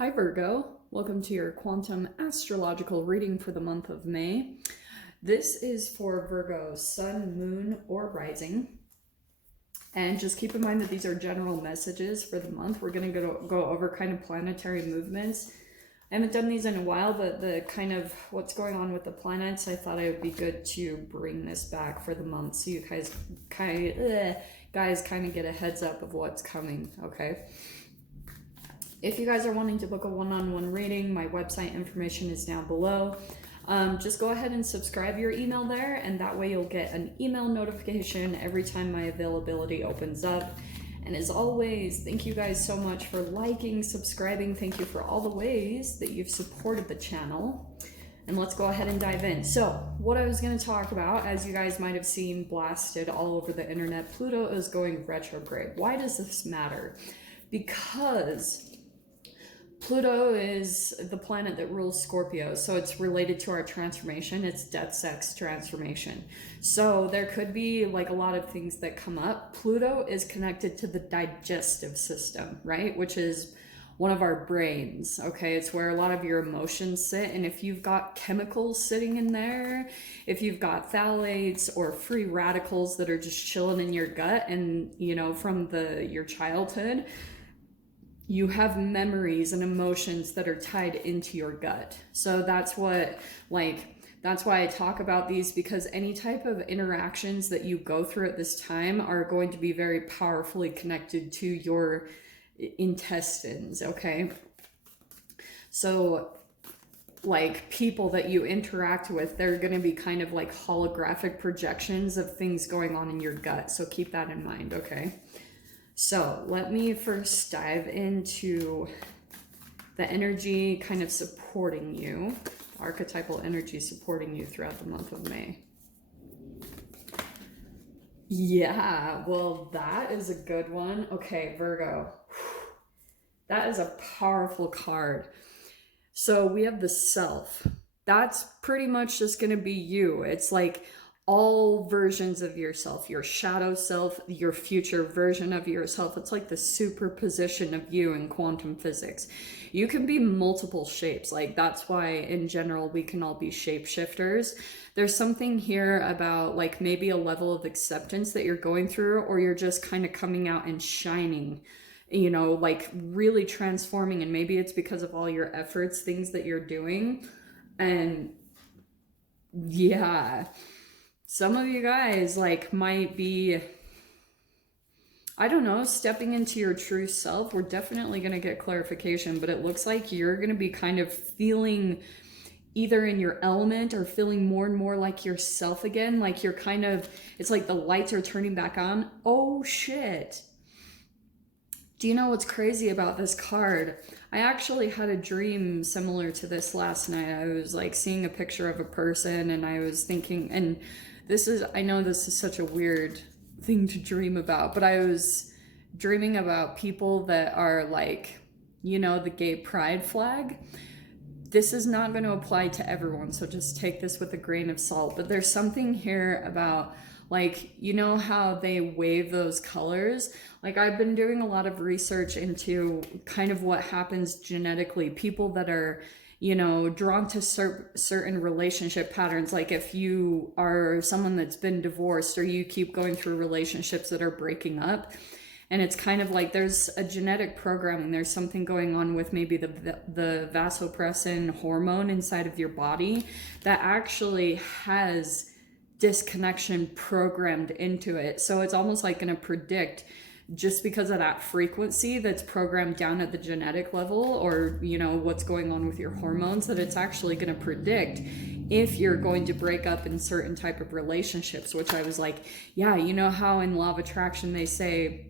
Hi Virgo, welcome to your quantum astrological reading for the month of May. This is for Virgo sun, moon, or rising. And just keep in mind that these are general messages for the month. We're going to go over kind of planetary movements. I haven't done these in a while, but the kind of what's going on with the planets, I thought it would be good to bring this back for the month so you guys kind of get a heads up of what's coming, okay? If you guys are wanting to book a one-on-one reading, my website information is down below. Just go ahead and subscribe your email there, and that way you'll get an email notification every time my availability opens up. And as always, thank you guys so much for liking, subscribing. Thank you for all the ways that you've supported the channel. And let's go ahead and dive in. So what I was going to talk about, as you guys might have seen blasted all over the internet, Pluto is going retrograde. Why does this matter? Because Pluto is the planet that rules Scorpio, so it's related to our transformation. It's death, sex, transformation. So there could be like a lot of things that come up. Pluto is connected to the digestive system, right? Which is one of our brains, okay? It's where a lot of your emotions sit. And if you've got chemicals sitting in there, if you've got phthalates or free radicals that are just chilling in your gut and, you know, from your childhood, you have memories and emotions that are tied into your gut. So that's why I talk about these, because any type of interactions that you go through at this time are going to be very powerfully connected to your intestines, okay? So like people that you interact with, they're going to be kind of like holographic projections of things going on in your gut. So keep that in mind, okay? So let me first dive into the energy kind of supporting you, archetypal energy supporting you throughout the month of May. Yeah, well, that is a good one. Okay, Virgo. That is a powerful card. So we have the self. That's pretty much just going to be you. It's like all versions of yourself, your shadow self, your future version of yourself. It's like the superposition of you in quantum physics. You can be multiple shapes. Like that's why in general we can all be shapeshifters. There's something here about like maybe a level of acceptance that you're going through, or you're just kind of coming out and shining, you know, like really transforming. And maybe it's because of all your efforts, things that you're doing. And yeah, some of you guys like might be, I don't know, stepping into your true self. We're definitely going to get clarification, but it looks like you're going to be kind of feeling either in your element or feeling more and more like yourself again. Like you're kind of, it's like the lights are turning back on. Oh shit. Do you know what's crazy about this card? I actually had a dream similar to this last night. I was like seeing a picture of a person and I was thinking, and I know this is such a weird thing to dream about, but I was dreaming about people that are like, you know, the gay pride flag. This is not going to apply to everyone, so just take this with a grain of salt. But there's something here about, like, you know how they wave those colors? Like, I've been doing a lot of research into kind of what happens genetically. People that are, you know, drawn to certain relationship patterns. Like if you are someone that's been divorced, or you keep going through relationships that are breaking up, and it's kind of like there's a genetic programming. There's something going on with maybe the vasopressin hormone inside of your body that actually has disconnection programmed into it. So it's almost like going to predict, just because of that frequency that's programmed down at the genetic level, or, you know, what's going on with your hormones, that it's actually going to predict if you're going to break up in certain type of relationships. Which I was like, yeah, you know how in law of attraction they say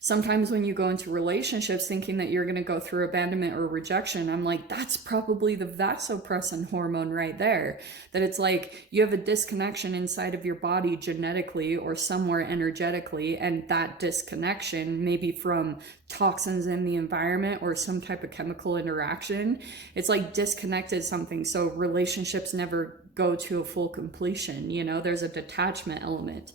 sometimes when you go into relationships thinking that you're going to go through abandonment or rejection, I'm like, that's probably the vasopressin hormone right there. That it's like you have a disconnection inside of your body genetically or somewhere energetically, and that disconnection, maybe from toxins in the environment or some type of chemical interaction, it's like disconnected something. So relationships never go to a full completion. You know, there's a detachment element.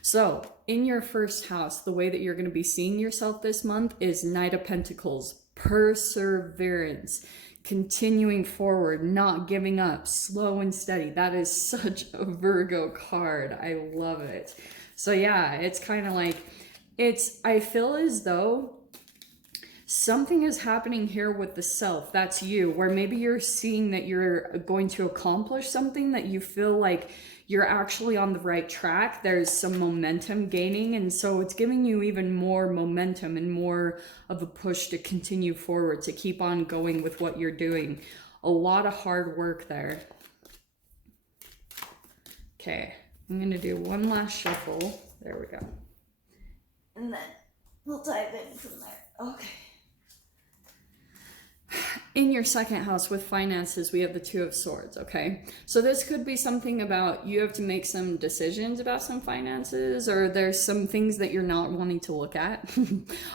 So in your first house, the way that you're going to be seeing yourself this month is Knight of Pentacles, perseverance, continuing forward, not giving up, slow and steady. That is such a Virgo card. I love it. So yeah, it's kind of like, I feel as though something is happening here with the self. That's you, where maybe you're seeing that you're going to accomplish something, that you feel like you're actually on the right track. There's some momentum gaining, and so it's giving you even more momentum and more of a push to continue forward, to keep on going with what you're doing. A lot of hard work there. Okay, I'm gonna do one last shuffle. There we go. And then we'll dive in from there. Okay. In your second house with finances, we have the Two of Swords, okay? So this could be something about you have to make some decisions about some finances, or there's some things that you're not wanting to look at.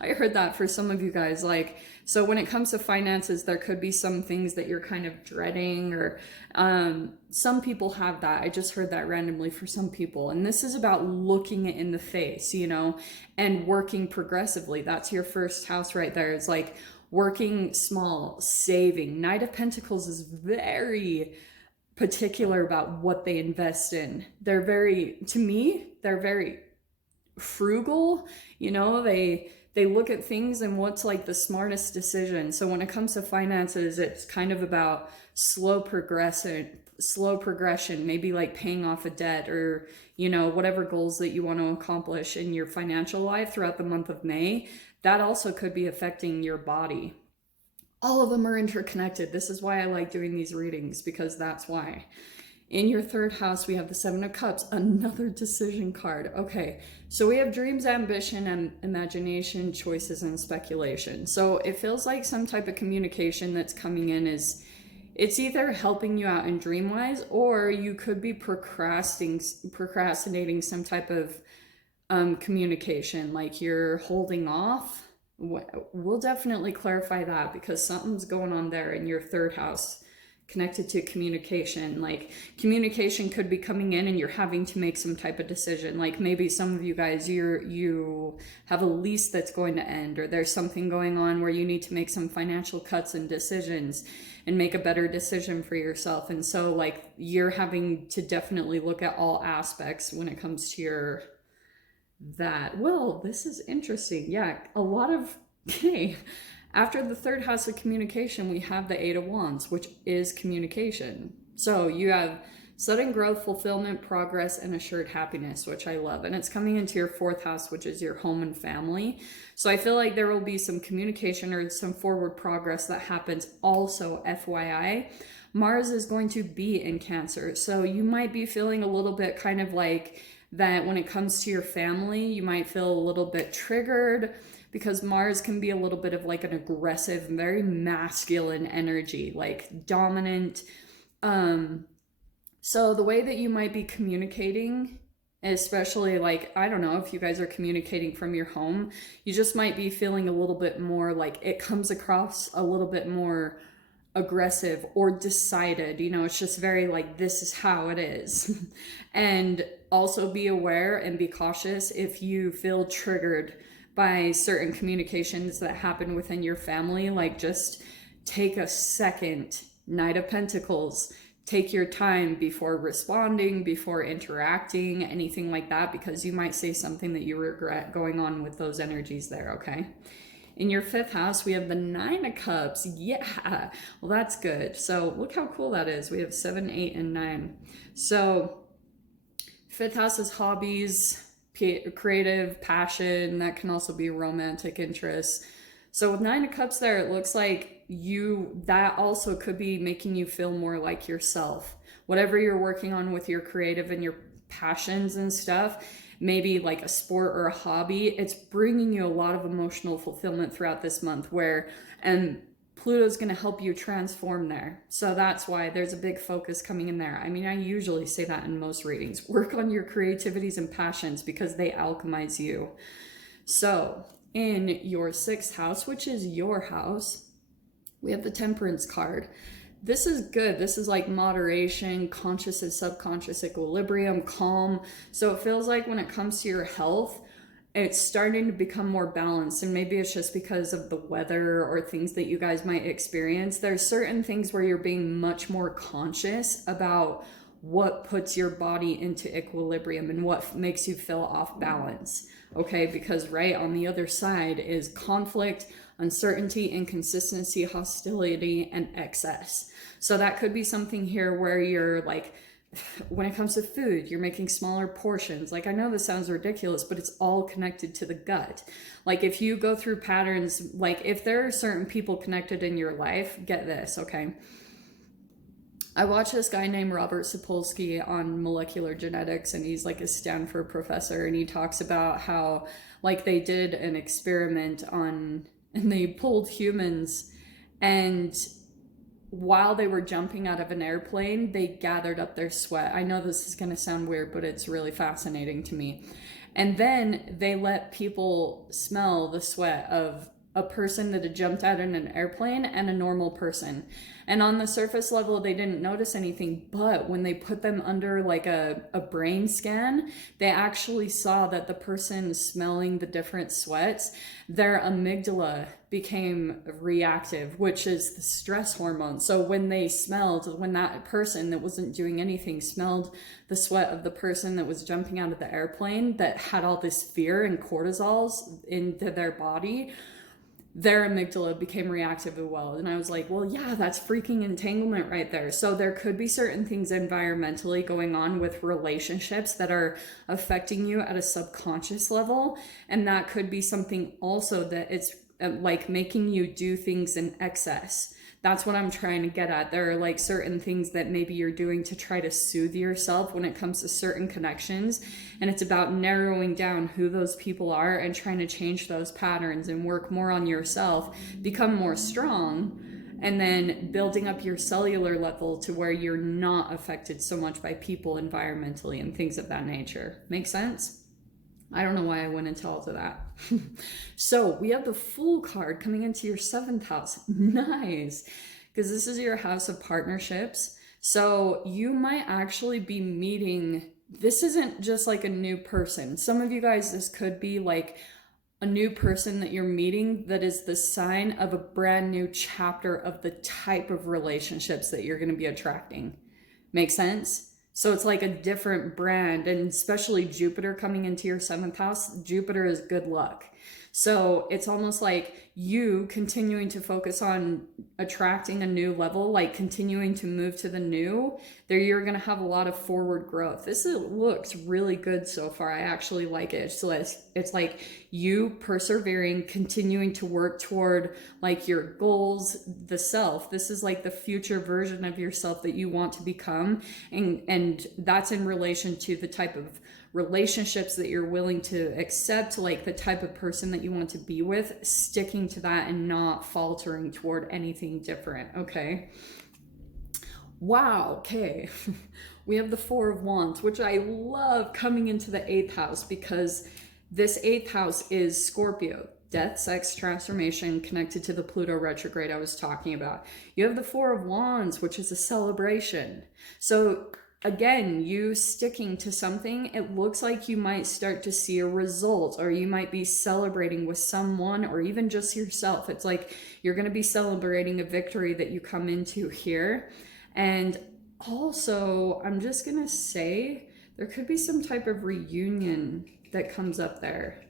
I heard that for some of you guys. Like, so when it comes to finances, there could be some things that you're kind of dreading, or some people have that. I just heard that randomly for some people. And this is about looking it in the face, you know, and working progressively. That's your first house right there. It's like, working small, saving. Knight of Pentacles is very particular about what they invest in. They're very, to me, they're very frugal. You know, they look at things and what's like the smartest decision. So when it comes to finances, it's kind of about slow progression, maybe like paying off a debt, or, you know, whatever goals that you want to accomplish in your financial life throughout the month of May. That also could be affecting your body. All of them are interconnected. This is why I like doing these readings, because that's why. In your third house, we have the Seven of Cups, another decision card. Okay, so we have dreams, ambition, and imagination, choices, and speculation. So it feels like some type of communication that's coming in is, it's either helping you out in dream-wise, or you could be procrastinating some type of communication, like you're holding off. We'll definitely clarify that, because something's going on there in your third house connected to communication. Like, communication could be coming in and you're having to make some type of decision. Like, maybe some of you guys, you have a lease that's going to end, or there's something going on where you need to make some financial cuts and decisions and make a better decision for yourself. And so like, you're having to definitely look at all aspects when it comes to your that. Well, this is interesting. Yeah, a lot of, okay, after the third house of communication, we have the Eight of Wands, which is communication. So you have sudden growth, fulfillment, progress, and assured happiness, which I love. And it's coming into your fourth house, which is your home and family. So I feel like there will be some communication or some forward progress that happens. Also, FYI, Mars is going to be in Cancer. So you might be feeling a little bit kind of like that when it comes to your family. You might feel a little bit triggered, because Mars can be a little bit of like an aggressive, very masculine energy, like dominant. So the way that you might be communicating, especially like, I don't know, if you guys are communicating from your home, you just might be feeling a little bit more like it comes across a little bit more aggressive or decided. You know, it's just very like, this is how it is. And also be aware and be cautious if you feel triggered by certain communications that happen within your family. Like, just take a second. Knight of Pentacles, take your time before responding, before interacting, anything like that, because you might say something that you regret going on with those energies there, okay? In your fifth house, we have the Nine of Cups. Yeah, well, that's good. So look how cool that is. We have 7, 8, and 9. So fifth house is hobbies, creative, passion. That can also be romantic interests. So with Nine of Cups there, it looks like that also could be making you feel more like yourself. Whatever you're working on with your creative and your passions and stuff, maybe like a sport or a hobby, it's bringing you a lot of emotional fulfillment throughout this month, and Pluto's going to help you transform there. So that's why there's a big focus coming in there. I mean, I usually say that in most readings. Work on your creativities and passions, because they alchemize you. So in your sixth house, which is your house, we have the Temperance card. This is good. This is like moderation, conscious and subconscious equilibrium, calm. So it feels like when it comes to your health, it's starting to become more balanced, and maybe it's just because of the weather or things that you guys might experience. There's certain things where you're being much more conscious about what puts your body into equilibrium and what makes you feel off balance, okay? Because right on the other side is conflict, uncertainty, inconsistency, hostility, and excess. So that could be something here where you're like, when it comes to food, you're making smaller portions. Like, I know this sounds ridiculous, but it's all connected to the gut. Like, if you go through patterns, like if there are certain people connected in your life, get this, okay? I watched this guy named Robert Sapolsky on molecular genetics, and he's like a Stanford professor, and he talks about how like they did an experiment on, and they pulled humans, and while they were jumping out of an airplane, they gathered up their sweat. I know this is going to sound weird, but it's really fascinating to me. And then they let people smell the sweat of a person that had jumped out in an airplane and a normal person. And on the surface level, they didn't notice anything, but when they put them under like a brain scan, they actually saw that the person smelling the different sweats, their amygdala became reactive, which is the stress hormone. So when they smelled, when that person that wasn't doing anything smelled the sweat of the person that was jumping out of the airplane that had all this fear and cortisols into their body, their amygdala became reactive as well. And I was like, well, yeah, that's freaking entanglement right there. So there could be certain things environmentally going on with relationships that are affecting you at a subconscious level. And that could be something also that it's like making you do things in excess. That's what I'm trying to get at. There are like certain things that maybe you're doing to try to soothe yourself when it comes to certain connections. And it's about narrowing down who those people are and trying to change those patterns and work more on yourself, become more strong, and then building up your cellular level to where you're not affected so much by people environmentally and things of that nature. Make sense? I don't know why I went into all of that. So we have the Fool card coming into your 7th house. Nice. Because this is your house of partnerships. So you might actually be meeting, this isn't just like a new person. Some of you guys, this could be like a new person that you're meeting that is the sign of a brand new chapter of the type of relationships that you're going to be attracting. Make sense? So it's like a different brand, and especially Jupiter coming into your 7th house, Jupiter is good luck. So it's almost like you continuing to focus on attracting a new level, like continuing to move to the new, there you're going to have a lot of forward growth. This looks really good so far. I actually like it. So it's like you persevering, continuing to work toward like your goals, the self. This is like the future version of yourself that you want to become. And that's in relation to the type of relationships that you're willing to accept, like the type of person that you want to be with, sticking to that and not faltering toward anything different, okay? Wow, okay. We have the 4 of Wands, which I love coming into the 8th house because this 8th house is Scorpio. Death, sex, transformation, connected to the Pluto retrograde I was talking about. You have the 4 of Wands, which is a celebration. So again, you sticking to something, it looks like you might start to see a result, or you might be celebrating with someone, or even just yourself. It's like you're going to be celebrating a victory that you come into here. And also, I'm just going to say, there could be some type of reunion that comes up there.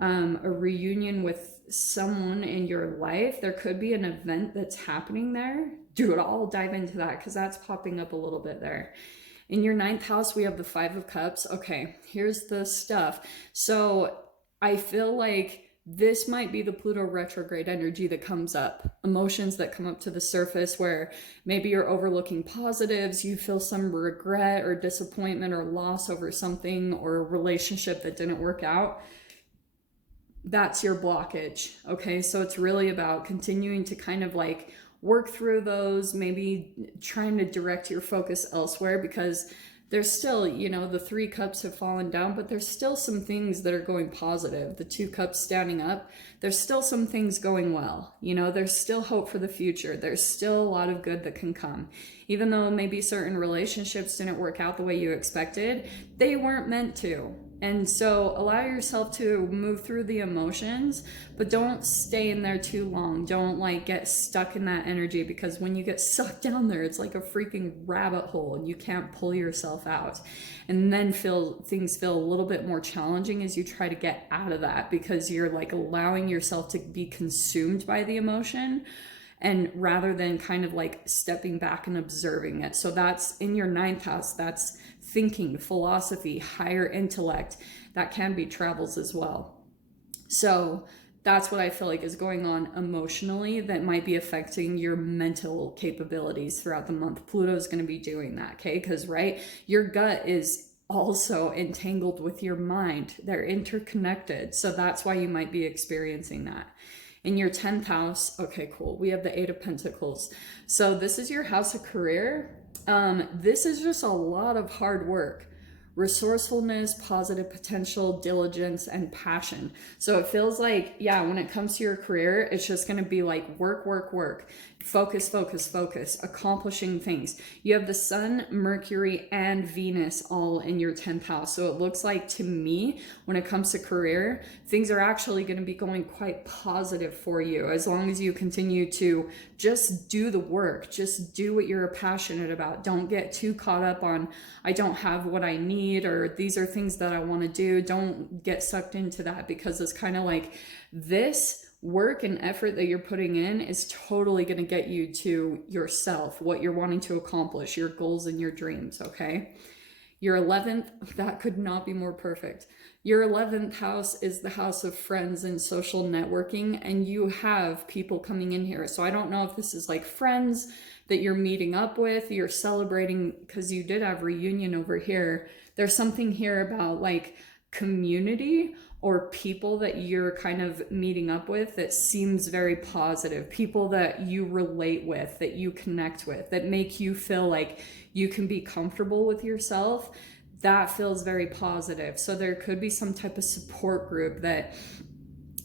A reunion with someone in your life. There could be an event that's happening there. Dude, I'll dive into that because that's popping up a little bit there. In your 9th house, we have the 5 of Cups. Okay, here's the stuff. So I feel like this might be the Pluto retrograde energy that comes up. Emotions that come up to the surface where maybe you're overlooking positives, you feel some regret or disappointment or loss over something or a relationship that didn't work out. That's your blockage, okay? So it's really about continuing to kind of like work through those, maybe trying to direct your focus elsewhere, because there's still, you know, the 3 cups have fallen down, but there's still some things that are going positive. The 2 cups standing up, there's still some things going well. You know, there's still hope for the future. There's still a lot of good that can come. Even though maybe certain relationships didn't work out the way you expected, they weren't meant to. And so allow yourself to move through the emotions, but don't stay in there too long. Don't like get stuck in that energy, because when you get sucked down there, it's like a freaking rabbit hole and you can't pull yourself out. And then things feel a little bit more challenging as you try to get out of that, because you're like allowing yourself to be consumed by the emotion, and rather than kind of like stepping back and observing it. So that's in your 9th house. That's thinking, philosophy, higher intellect. That can be travels as well. So that's what I feel like is going on emotionally that might be affecting your mental capabilities throughout the month. Pluto is going to be doing that, okay? Because, right, your gut is also entangled with your mind. They're interconnected. So that's why you might be experiencing that. In your 10th house, okay, cool. We have the 8 of Pentacles. So this is your house of career. This is just a lot of hard work, resourcefulness, positive potential, diligence, and passion. So it feels like, yeah, when it comes to your career, it's just going to be like work, work, work. Focus, focus, focus, accomplishing things. You have the Sun, Mercury, and Venus all in your 10th house. So it looks like, to me, when it comes to career, things are actually going to be going quite positive for you, as long as you continue to just do the work, just do what you're passionate about. Don't get too caught up on, I don't have what I need, or these are things that I want to do. Don't get sucked into that, because it's kind of like this work and effort that you're putting in is totally going to get you to yourself, what you're wanting to accomplish, your goals and your dreams, okay? Your 11th, that could not be more perfect. Your 11th house is the house of friends and social networking, and you have people coming in here. So I don't know if this is like friends that you're meeting up with, you're celebrating, because you did have reunion over here. There's something here about like community or people that you're kind of meeting up with that seems very positive. People that you relate with, that you connect with, that make you feel like you can be comfortable with yourself. That feels very positive. So there could be some type of support group that,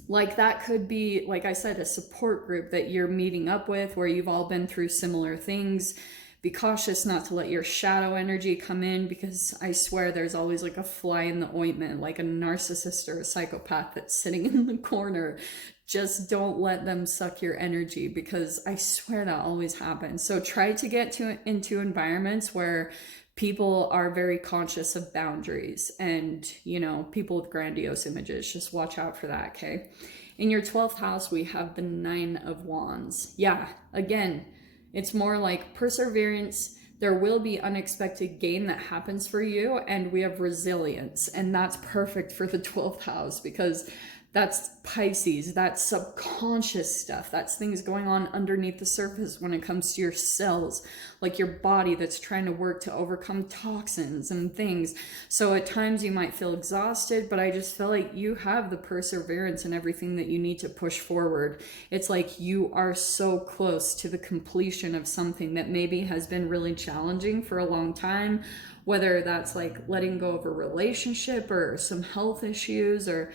like, that could be, like I said, a support group that you're meeting up with where you've all been through similar things. Be cautious not to let your shadow energy come in, because I swear there's always like a fly in the ointment, like a narcissist or a psychopath that's sitting in the corner. Just don't let them suck your energy, because I swear that always happens. So try to get into environments where people are very conscious of boundaries and, you know, people with grandiose images. Just watch out for that, okay? In your 12th house, we have the 9 of Wands. Yeah, again, it's more like perseverance. There will be unexpected gain that happens for you, and we have resilience, and that's perfect for the 12th house, because that's Pisces, that's subconscious stuff. That's things going on underneath the surface when it comes to your cells, like your body that's trying to work to overcome toxins and things. So at times you might feel exhausted, but I just feel like you have the perseverance and everything that you need to push forward. It's like you are so close to the completion of something that maybe has been really challenging for a long time, whether that's like letting go of a relationship or some health issues or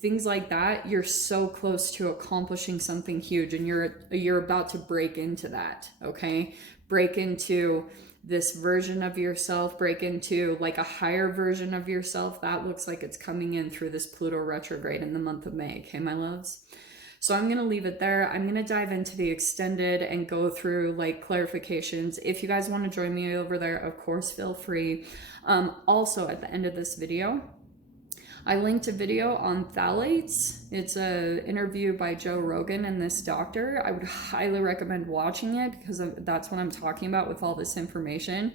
things like that. You're so close to accomplishing something huge, and you're about to break into that, okay? Break into this version of yourself, break into like a higher version of yourself. That looks like it's coming in through this Pluto retrograde in the month of May, okay, my loves? So I'm going to leave it there. I'm going to dive into the extended and go through like clarifications. If you guys want to join me over there, of course, feel free. Also, at the end of this video, I linked a video on phthalates. It's an interview by Joe Rogan and this doctor. I would highly recommend watching it, because that's what I'm talking about with all this information.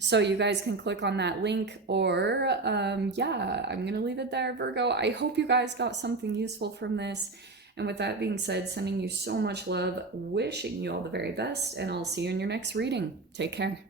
So you guys can click on that link, or yeah, I'm going to leave it there, Virgo. I hope you guys got something useful from this. And with that being said, sending you so much love, wishing you all the very best, and I'll see you in your next reading. Take care.